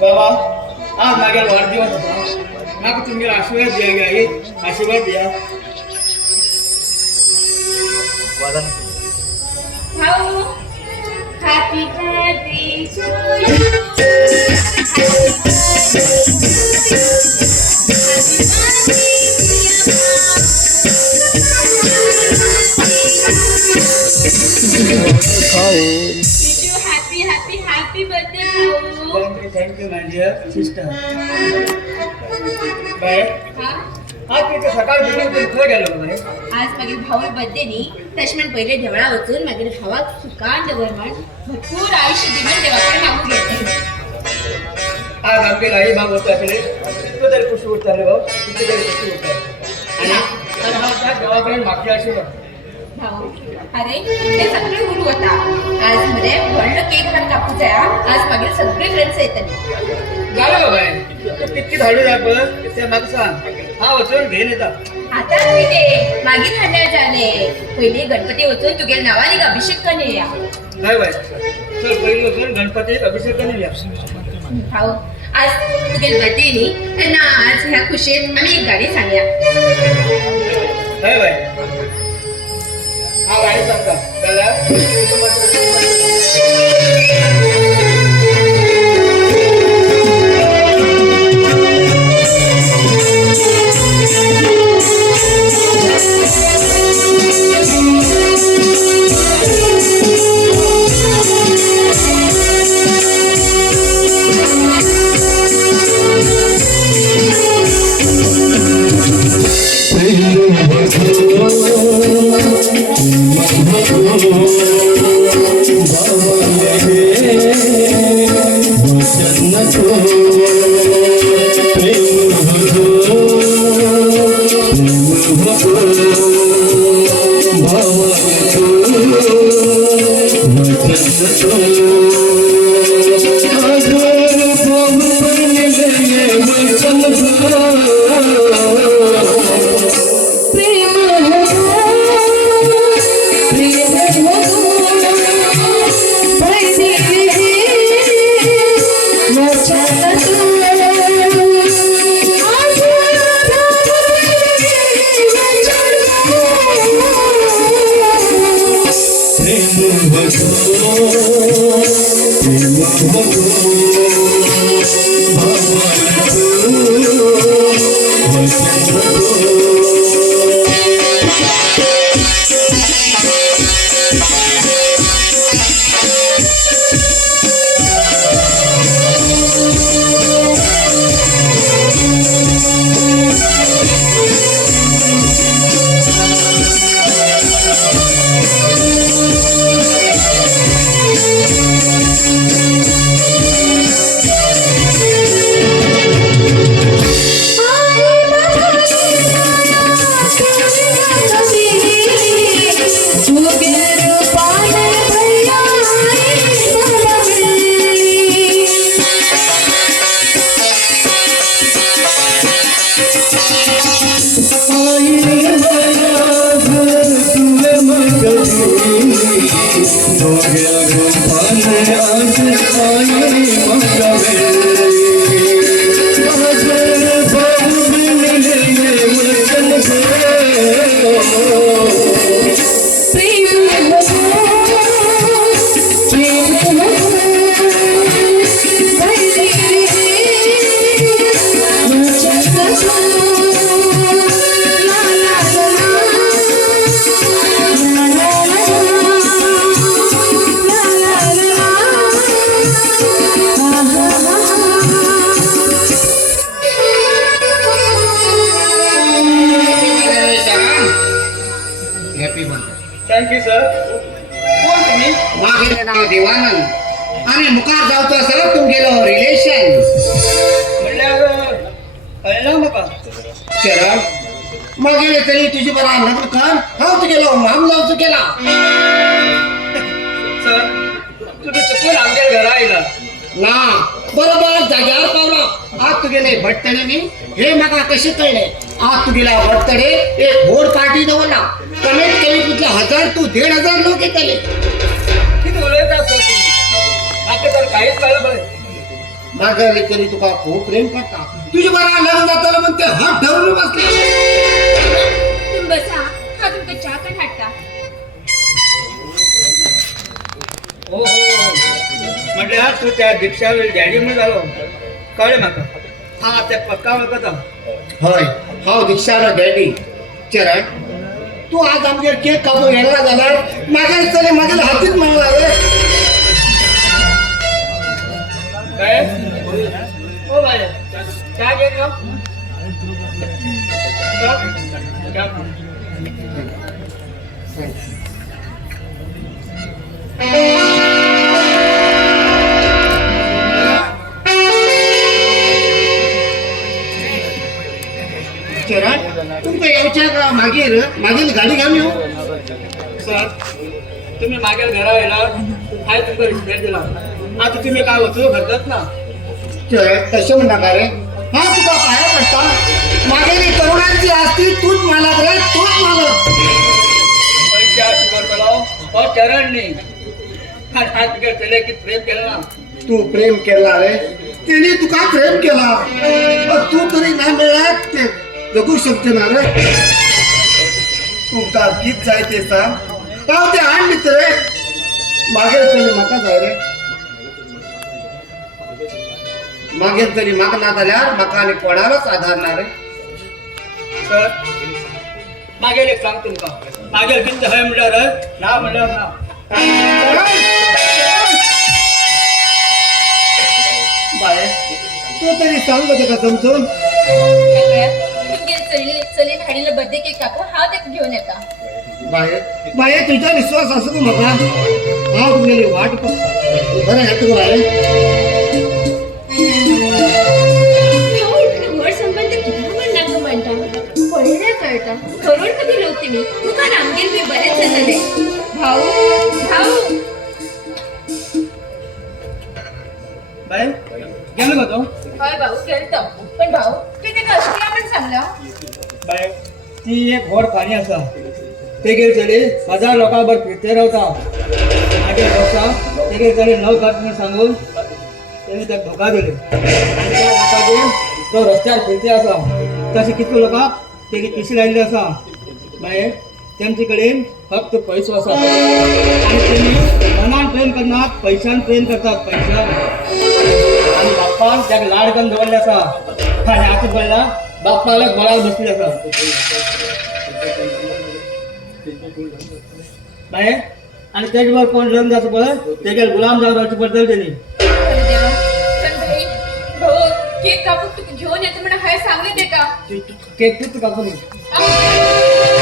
बाबा आज माझ्या वाढदिवस होता నాకు तुम्ही आशीर्वाद द्या गाई आशीर्वाद द्या भाऊ happy birthday happy happy happy birthday thank you my dear sister bye आज तिथे सकाळ बिल्डिंग खो गेलो बाय आज मागीर भाऊ बर्थडे न्ही तशमेण पहिले देवळा वचून मागीर भावाक सुखान दवरमान भरपूर आयुष्य दिवन देवा कडेन मागूंक घेतले आज आमचे गाई भाग होता तू तरी खुशी उरताले भाऊ तिथे तरी खुशी उरता आणि त्या देवाकडे मागच्या आशीर्वाद भाऊ अरे ते सगळे गुरु होता आज मरे व्हडलो केक हात कापू जाय आज मागीर सगळे फ्रेंड्स येतले झालं बाबा तू कितकी धाडू जाय पण ते म्हाका सांग हा वचून घेऊन येता आता तुमी ते मागीर हाडल्यार जाले पहिले गणपती वचून तुगे नावान अभिषेक करून येया नाही बाय चल पहिले वचून गणपतीक अभिषेक करून या भाऊ आज तुगे बर्थडे न्ही तेन्ना आज ह्या खुशेन आमी एक गाडी सांगया नाही बाय हा गाडी सांगता त्याला थँक्यू सर कोण तुम्ही माझे नाव देवानंद आणि मुखार जावचो आसा तुमगेलो रिलेशन म्हणल्यार कळना म्हाका चरण मागीर तरी तुजी बरा लग्न कर हांव तुगेलो माम जावचो केला सर तुमी चुकून आमच्या घरा आयला ना बरोबर जाग्यार पावलो आज तुगेले बर्थडे न्ही हे म्हाका कशें कळ्ळें आज तुगेला बर्थडे एक व्हड पार्टी दवरला कमीत कमी कितले 1000 to 1500 लोक येतले किती उलयता सर तुम्ही म्हाका तर कांयच कळना पळय मागायला तरी तुका खूप प्रेम करता तुझे बरा लग्न जाताना मग ते हात धरून बसले तुम्ही बसा हा तुमका चहा पण हाडटा हो म्हटलं तू त्या दीक्षा डॅडी म्हणून झालो कळले म्हाका हा त्या पक्का वळखता हय हांव दीक्षारो डॅडी चरण तू आज आमगेर केक कापू येयला जाल्यार मागेर चले मागेर हातीत म्हणला रे काय हो बाय चहा घे ना चहा चरण तुमका येवच्या मागीर मागील गाडी घेऊन येऊ सर तुम्ही मागेल घरा येणार हाय तुमचा रिस्पेक्ट दिला आता तुम्ही काय होतो घरतात ना चरण तसे म्हणा का रे हा तुका पाया पडता मागेली तरुणांची आस्ती तूच मालक रे तूच मालक पैसे शुगर कराव चरण नाही हात केले की प्रेम केलं ना तू प्रेम केला रे तिने तुका प्रेम केला पण तू तरी नाही मिळत ते जगू शकते ना रे तुमका गीत जाय ते सांग का ते आण मित्र रे मागेल तरी म्हाका जाय रे मागेल तरी म्हाका ना जाल्यार म्हाका आनी कोणालाच आधारना रे सर मागेल एक सांग तुमका मागेल किती हय म्हणल्यावर ना म्हणल्यावर ना बाय तू तरी सांग बघ का समजून तुमगे चली हाडीला बर्थडे केक कापू हा ते घेऊन येता बाय तुझा विश्वास असो का म्हाका हांव तुगेली वाट पळयता बरें येता बाय व्हड संबंध किती नाका म्हणटा पळयल्या कळटा करोडपती लोक तुम्ही तुका रामगेर मी बरेच जातले भाऊ भाऊ बाय गेलो का तो हय भाऊ गेलतो पण भाऊ तू ते कशी आपण सांगला बाय ती एक व्हड पाणी असा ते गेल चले 1000 लोकांबर फिरते रावता मागे लोकां ते गेल चले 9 घाट म्हणून सांगून त्यांनी त्याक धोका दिले आणि त्या धोकाचे तो रस्त्यार फिरते असा तसे कितले लोकां ते पिशी लायिल्ले असा बाय त्यांचे कडेन फक्त पैसो असा आणि त्यांनी मनान प्रेम करनात पैशान प्रेम करतात पैसा आणि बाप्पान त्याक लाड करून दवरले असा आणि आता कळला बाप्पाला बळार बसले असा बाय आणि त्याच्यावर कोण लग्न जातं पळय तेगे गुलाम जावपाची पडतली त्यांनी अरे देवा पण भाई भाऊ केक कापूक तू घेऊन येतो म्हणून हाय सांगले ते का केक तूच कापून ये. आ,